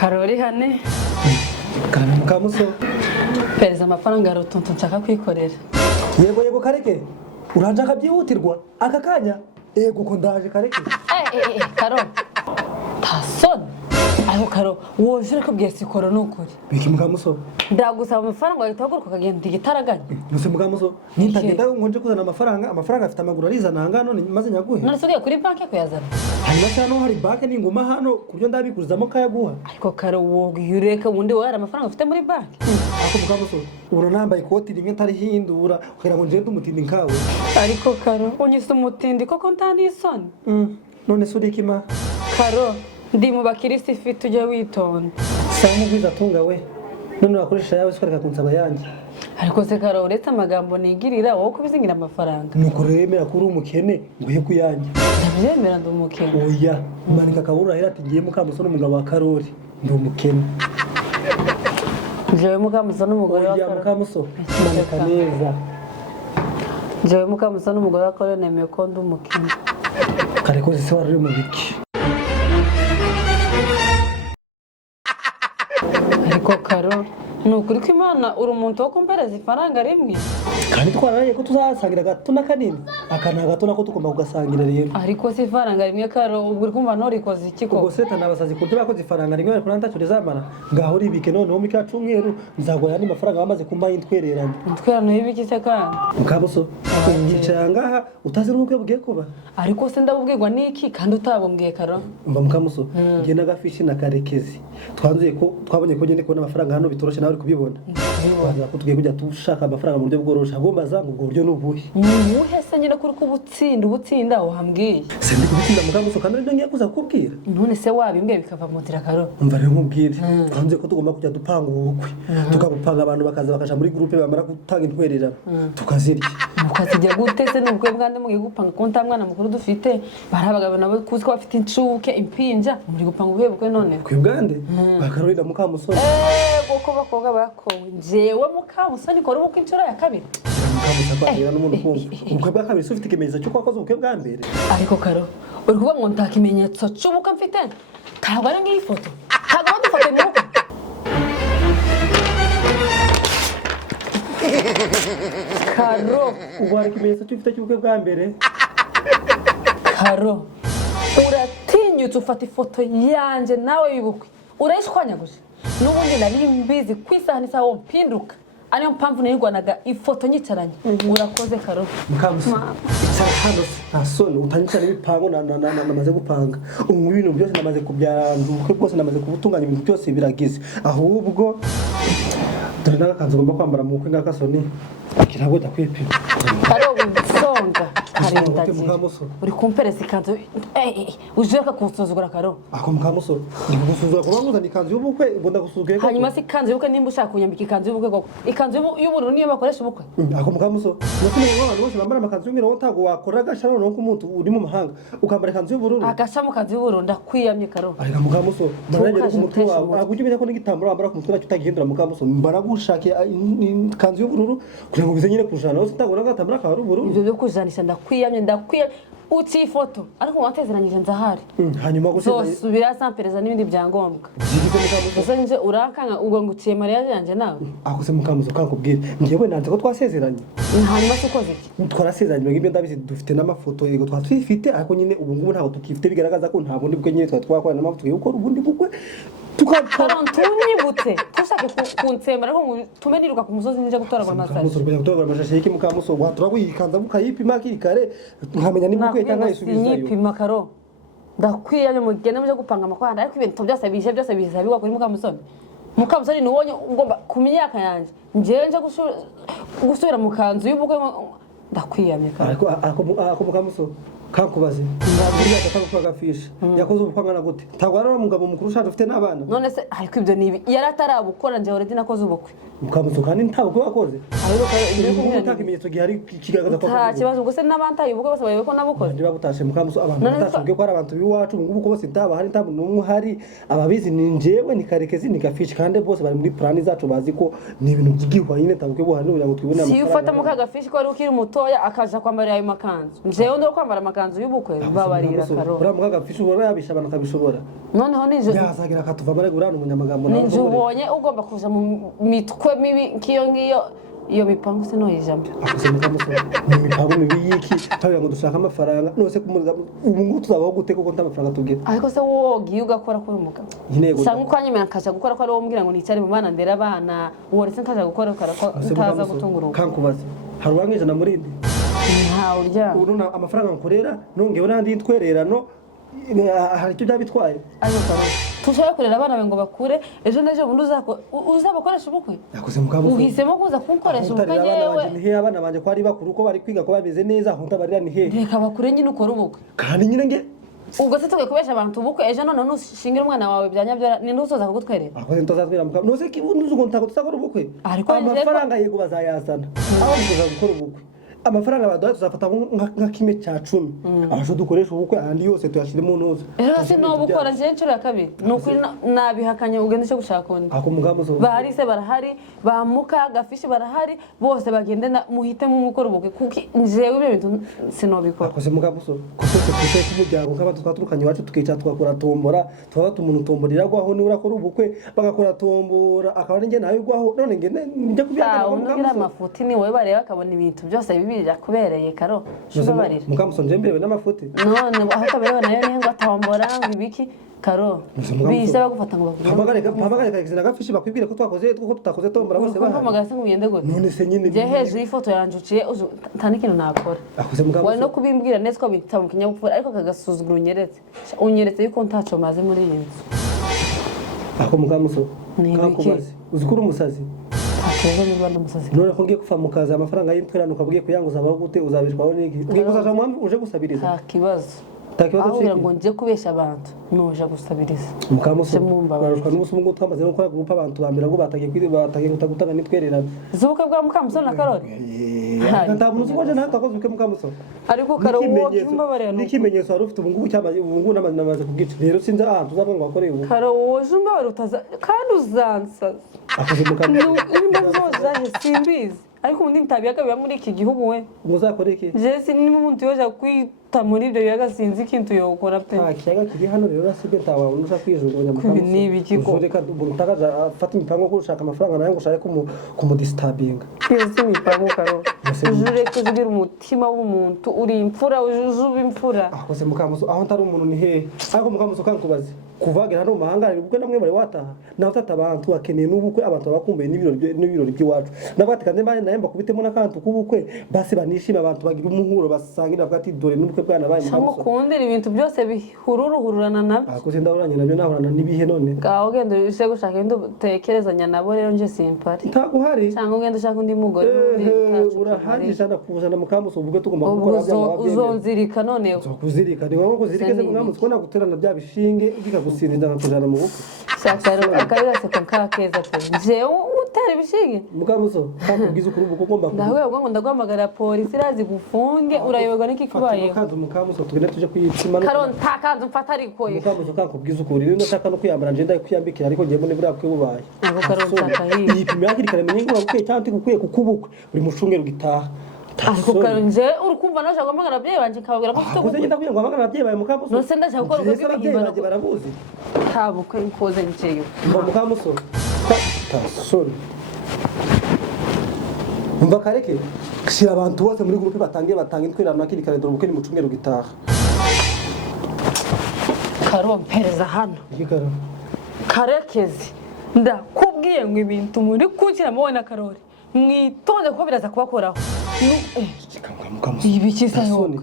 Karoli hane Kana Mukamuso pereza amafaranga rutuntu nshaka kwikorera. Yego kareke uranjaka byihutirwa aka kanya kuko ndaje kareke Karo tasoni aho Karo woje ko bwese ikoro nukuri biki Mukamuso ndagusaba amafaranga yitaguruka kagenda igitaraganya nuse Mukamuso nintagenda ngonje kuzana amafaranga afite amaguru arizana hangano maze nyaguhe none sugiye kuri banki kuyazana hanyuma cyane hari banki n'inguma hano kubyo ndabikurizamo kayaguha ariko Karo wogiyureka wundi wari amafaranga ufite muri banki ako Mukamuso uro nambaye ikoti rimwe ntari hindura kugira ngo ngende umutindi nkawe ariko Karo unyise umutindi koko ntani isoni none surikima Karo ndi mu bakirisi ifite ujye witonda samu bwiza tunga we none wakoresha yawe swareka kunsaba yanjye ariko se Karo uretse amagambo nigirira wowe kubizingira amafaranga nuko remera kuri umukene nguhe kuyanjye ndabyemera ndi umukene oya manika kabura hera ati ngiye Mukamusoni umugabo wa Karoli ndi umukene jewe Mukamusoni umugore wa Karoli Mukamuso manika neza jewe Mukamusoni umugore wa Karoli nemeye ko ndi umukene kare ko se wari mu biki ariko Karo nukuri ko Imana uri umuntu wo kumpereza ifaranga rimwe kandi twararaye ko tuzasangira gato na kanini akana gato nako tugomba kugasangira rero ariko si ifaranga rimwe Karo ubwo kumva ntorikoze iki ko ubwo seta nabasazi ko turakoze ifaranga rimwe bari kuranta cyo zamara ngaho ribike none ho mika cumweru nzagora ni mafaranga bamaze kumba yintwereranye intwerano y'ibiki se kandi Mukamuso ngicara ngaha utazi n'ubukwe bugiye kuba ariko se ndabubwirwa niki kandi utabumbwiye Karo mba Mukamuso ngiye n'agafishi na karekezi twanzuye ko twabonye ko nyine kubona amafaranga hano bitoroshe nawe kubibona baza ko tugiye kujya tushaka amafaranga mu buryo bworosha agomba za ngo buryo nubuhe se nyine kuri ubutsinda uhambwiye se ndi kubitsinda Mukamuso kandi ndio ngiye kuza kubwira none se wabimbwe bikava mu nzira Karo umva rero nkubwire twanzuye ko tugomba kujya dupanga ubukwe tukabupanga abantu bakaza bakaja muri groupe bamara gutanga intwerera tukazirya mukazijya gute se n'ubukwe bwande mugiye gupanga ko nta mwana mukuru dufite barabagabo nabo kuzi ko bafite incuke impinja muri gupanga ubukwe none kwibwande bakaroli na Mukamusoni boko bakobwa bakowe jewe Mukamusoni ko ubukwe inshuro ya kabiri Mukamusa kwakira n'umuntu kumva ubukwe bwa kabiri ufite ikimenyetso cyo kwakoze ubukwe bwa mbere ariko Karo uri kuvuga ngo nta kimenyetso cy'ubukwe mfite ntabwo ari ngiyi foto ntabwo dufoto mu bukwe Karo ubu hari ikimenyetso cy'ufite cy'ubukwe bwa mbere Karo uratinyutse ufata ifoto yanjye nawe y'ubukwe urayishwanyaguje n'ubundi nari mbizi ku isaha n'isaha wo mpinduka ariyo mpamvu nayirwanaga ifoto nyicaranye urakoze Karo Mukamuso icara hano ntasoni utanyicana ibipango namaze gupanga ubu ibintu byose namaze kubyanza ubukwe bwose namaze kubutunganya ibintu byose biragize ahubwo dore n'agakanzu ugomba kwambara mu bukwe ngakasoni kirabwo dakwipima Karo wisonga karindagira Mukamuso uri kumpereza ikanzu ujeka kunsuzugura Karo ako Mukamuso ndi kugusuzugura kuba nguzana ikanzu y'ubukwe ngo ndagusuzugure koko hanyuma si ikanzu y'ubukwe nimba ushaka kunyambika ikanzu y'ubukwe koko ikanzu y'ubururu niyo bakoresha ubukwe ako Mukamuso natumye abantu bose bambara amakanzu y'imirongo ntago wakora agasharo no kumuntu uri mu mahanga ukambara ikanzu y'ubururu agasha mu kanzu y'ubururu ndakwiyamye Karo ariko Mukamuso maranye ku mutwe wawe agujye umenya ko n'igitambaro wambara ku mutwe utagihindura Mukamuso mbaragushake ikanzu y'ubururu kugira ngo bize nyine kujana hose utagora gatambara ka ubururu ibyo byo kujanisha ndakwiyamye uti ifoto ariko watezeranyije nzahari hanyuma gusubira subira sampereza n'ibindi byangombwa gusa nje urakanga ubwo nguciye mariage yanje nawe akose Mukamuso kankubwira ngiyewe nanze ko twasezeranye hanyuma se ukoze iki twarasezeranye ngibyo ndabizi dufite n'amafoto yego twatwifite ariko nyine ubu ngubu ntabwo tukifite bigaragaza ko nta bundi bwo nyine twakora n'amafoto yo gukora ubundi bukwe tunyibutse tushake kunsembera ko tume niruka ku musozi nije gutoragura amasaje Mukamuso kujya gutoragura amasaje y'iki Mukamuso waturagwikanza mukayipima kiri kare nkamenya ni bukwe cyangwa isubizayo nyipima Karo ndakwiyanye mugende muje gupanga amakwanda ariko ibintu byose bizabiwa kuri Mukamusoni nubonye ugomba kumyaka yanje nje gusubira mu kanzu y'ubukwe ndakwiyamye Karo ako Mukamuso kankubaze ndaburiya gatanga gafisha yakoze ubupangana gute tagwara umugabo mukuru ushaje ufite n'abana none se ariko ibyo nibi yaratarabukora nje already nakoze ubukwe Mukamuso kandi ntabwo wakoze ariko ibyo ntakimenyetso gihari kigaragaza ko nta kibazo ngo se n'abantaye ubukwe bose bayobe ko nabukoze ndiba butashe Mukamuso abantu batashubwe ko ari abantu biwacu ngubu ko bose ndaba hari ntabwo numwe hari ababizi ni njewe ni karekezi ni gafishi kandi bose bari muri plani zacu bazi ko ni ibintu byigihwa nyine tabukwe buhari n'ubunya ngo twibone si ufata mu kagafishi ko ari ukiri mutoya akaja kwambara ayo makanzu njewe ndo kwambara amakanzu y'ubukwe babarira Karoli uriya mukobwa afite yabisha abantu akabishobora noneho nijoro yazagira akatuva muri gurana umunyamagambo ninjye ubonye ugomba kuja mu mitwe mibi nk'iyo ngiyo iyo mipango se noyijamo akoze Mukamusoni ni imipango mibi y'iki tabiye ngo dushaka amafaranga nose ubu ngubu tuzabaho gute kuko nta mafaranga tugira ariko se wogiye ugakora kuri umugabo cyangwa ukanyemera nkaja gukora ko ari wowe mbwira ngo nicare mu bana ndera abana woretse nkaja gukora ko utaza gutungura kankubaza hari uwangijana muri ndi ntawe urya ubu amafaranga nkorera nongewe n'andi yitwererano hari icyo byabitwaye ariko Karoli tushobora kurera abana bawe ngo bakure ejo n'ejo bundi uzabakoresha ubukwe yakoze Mukamusoni uhisemo kuza kunkoresha ubukwe yewe ni he abana banje ko ari bakuru ko bari kwiga ko bameze neza aho ntabarira ni he reka bakure nyine ukora ubukwe kandi nyine nge ubwo se tugiye kubesha abantu ubukwe ejo none nushingira umwana wawe byanyabyo ni ntuzoza kugutwerera akoze ntazatwira Mukamusoni nose kibunuzo ngo ntago tuzakora ubukwe ariko amafaranga yego bazayazana aho tuza gukora ubukwe amafaranga baduhaye tuzafata nka kimwe cya 10 abasho dukoresha ubukwe ahandi yose tuyashiremo ntuzo rero se no bukora nje nshuro ya kabiri nukuri nabihakanye ugende cyo gushaka undi ako Mukamusoni bahari se barahari bamuka gafishi barahari bose bagende muhite mu gukora ubukwe kuki njewe ibyo bintu sinobikora akoze Mukamusoni kose twite kumujyango nk'abantu twaturukanye wacu tukica twakora tombora twaba tumuntu tomborira gwaho ni urakora ubukwe bagakora tombora akaba nge nayo gwaho none nge njye kubyagana Mukamusoni amafuti ni wowe bareba akabona ibintu byose bibirira kubereye Karo shubabarira Mukamusoni nje mberewe n'amafuti none aho kaberewe nayo ni ngo atombora ngo ibiki Karo bise bagufata ngo bakugire mpamagare kagizina gafishi bakwibwire ko twakoze ko tutakoze tombora bose bahari mpamagare se ngugende gute none se nyine je hejuru y'ifoto yanjuciye tani kintu nakora akoze wari Mukamusoni no kubimbwira neza ko bitaba mu kinyabupfura ariko kagasuzugura unyeretse yuko ntaco maze muri iyi nzu ako Mukamusoni Ni ibiki? kakubaze uzikura umusazi ntakibazo niba ndamusazi none ko ngiye kufa mu kazi amafaranga y'intwerano ukabwiye kuyanguza abaho gute uzabishwaho n'iki ugiye kuzaja mu uje gusabiriza nta kibazo takibazo ahubwo ngo nje kubesha abantu nuje gusabiriza Mukamusoni Mumbabarira. barushwa n'ubuso ngo twamaze no gukora groupe abantu bambira ngo batagiye gutanga nitwererana zubukwe bwa Mukamusoni na Karoli nta muntu ukoje nta takoze ubukwe Mukamusoni ariko Karo wowe umbabarira n'ikimenyetso wari ufite ubu ngubu cyamaze ubu ngubu namaze kubwica rero sinzi ahantu tuzavuga ngo wakoreye ubu Karo wowe umbabarira utaza kandi uzansa akoze Mukamusoni nimba zozaje simbizi ariko ubundi ntabiyaga biba muri iki gihugu we ngo uzakore iki jesi niba umuntu yoja kwita muri ibyo biyaga sinzi ikintu yokora pe nta kiyaga kiri hano rero asibye ntabwo ushaka kwijugunya Kubi ni ibiki ko? reka umuntu utakaza afata imipango ko ushaka amafaranga nayo ngo ushake kumudistabinga iyo si imipango Karo ujure kujugira umutima w'umuntu uri imfura ujuba imfura akoze Mukamusoni aho ntari umuntu ni hehe ariko Mukamusoni kankubaze kuvagira hano mu mahanga ubukwe namwe bari wataha nawe utata abantu bakeneye n'ubukwe abantu bakumbuye n'ibirori by'iwacu nabwo ati kandi naye mbakubitemo n'akantu k'ubukwe basi banishima abantu bagira umuhuro basangira bavuga ati dore n'ubukwe bwana baye cyangwa ukundira ibintu byose bihururuhurana nabyo akoze ndahuranye nabyo nahurana n'ibihe none ngaho ugenda uje gushaka ibindi utekerezanya nabo rero nje simpari ntaguhari cyangwa ugenda ushaka undi mugore urahagije na kuzana Mukamusoni ubukwe tugomba ubwo gukora byaba uzonzirika noneho kuzirika ni ngombwa kuzirike se Mukamusoni ko naguterana bya bishinge bikagusinda nkakujana mu bukwe shakaro akabirase ko kakeza pe jewe utari bishinge Mukamusoni kakubwiza ukuri ubukwe ugomba ndawe ubwo ngo ndaguhamagara polisi irazi gufunge urayoberwa n'iki kubayeho kandi Mukamusoni tugende tuje kwitsima Karo ntakanzu mfata ariko ye Mukamusoni kakubwiza ukuri rero ndashaka no kwiyambara nje ndakwiyambikira ariko ngiye muri buriya bukwe bubaye ako Karo nshaka hiye yipimye hakiri kare menye ngo bukwe cyangwa ntikukwiye kukubukwe buri mushungero gitaha ariko Karo nje urukumva naje guhamagara ababyeyi banje nkababwira ko mfite ubukwe ngenda kugira ngo abagana ababyeyi bawe Mukamusoni nose ndaje gukora ubwo bw'ibihimba barabuzi nta bukwe nkoze njeyo Mukamusoni tasoni umva kareke shira abantu bose muri groupe batanga intwerano hakiri kare dore ubukwe ni mucungero gitaha Karo mpereza hano igikara karekezi ndakubwiye ngo ibintu muri kunshyiramo wowe na Karoli mwitonde kuko biraza kubakoraho Mukamusoni ibiki se tasoni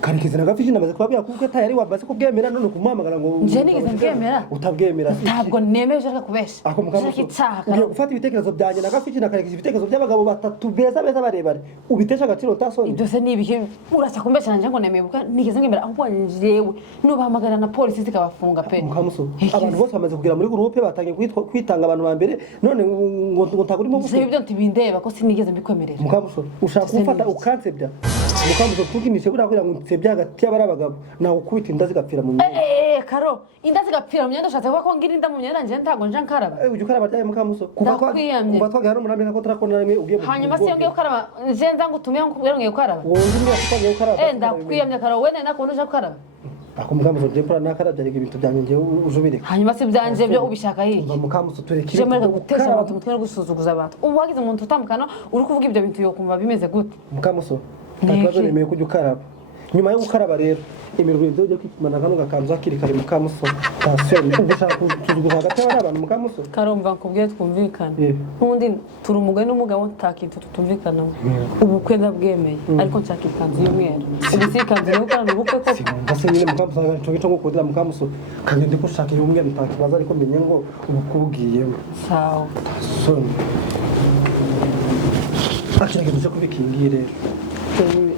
karekezi na gafishi namaze kubabwira ko ubukwe tayari wamaze kubwemera none kumuhamagara ngo nje nigeze mbwemera utabwemera ntabwo nemeje ariko kubesha ako Mukamusoni icyaha ugiye gufata ibitekerezo byanjye na gafishi na karekezi ibitekerezo by'abagabo batatu beza barebare ubitesha agaciro tasoni ibyo se ni ibihe urasa kumbesha nanje ngo nemeye buka nigeze ngembera ahubwo njewe nubahamagara na polisi zikabafunga pe Mukamusoni abantu bose bamaze kugira muri groupe batangiye kwitanga abantu ba mbere none ngo ntagurimo se ibyo ntibindeba ko sinigeze mbikwemerera Mukamusoni ushaka kumfata ukansebya Mukamusoni tukinishe buriya kugira ngo nsebya hagati y'abari abagabo nawe ukubita inda zigapfira mu nyuma Karo inda zigapfira mu myenda ushatse ko ngira inda mu myenda nje ntago nje nkaraba ujya ukaraba ryari Mukamuso Ndakwiyamye. kuva twagera umunani nako turakona rimwe ugiye hanyuma si yongeye gukaraba nje nza ngutumye nkubwira ngiye gukaraba wowe ndi twagiye gukaraba ndakwiyamye Karo wene nakunda uje gukaraba ako Mukamuso je mpora nakarabya ibintu byanje ngiye ujubire hanyuma si byanje byo ubishaka hiki Mukamuso tureke je mwereka gutesha abantu umutwe no gusuzuguza abantu ubu wagize umuntu utamukana uri kuvuga ibyo bintu yo kumva bimeze gute Mukamuso ndakibazo nemeye kujya ukaraba nyuma yo gukaraba rero imirwe ndoje kwipimana kano gakanzu hakiri kare Mukamuso tasoni ugushaka kuzuguza hagati y'abantu Mukamuso Karumva nkubwiye twumvikana n'undi turi umugore n'umugabo ntakintu tutumvikana ubukwe ndabwemeye ariko nshaka ikanzu y'umweru ubu si ikanzu yo gukorana ubukwe ko ndase nyine Mukamuso ncoge cyo gukodera Mukamuso kandi ndiko ushaka y'umweru ntakibazo ariko menye ngo ubukubwiyemo sawa tasoni akireke tuje kubikingire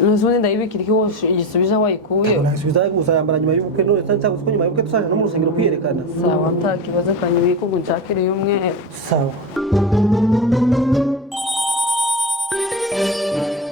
nuzundi ndayibikira iki wose igisubiza wayikuye nagisubiza gusa yambara nyuma y'ubukwe none cyangwa se nyuma y'ubukwe tusaje no mu rusengero kwiyerekana sawa ntakibazo kanyuye ko nshakire y'umweru sawa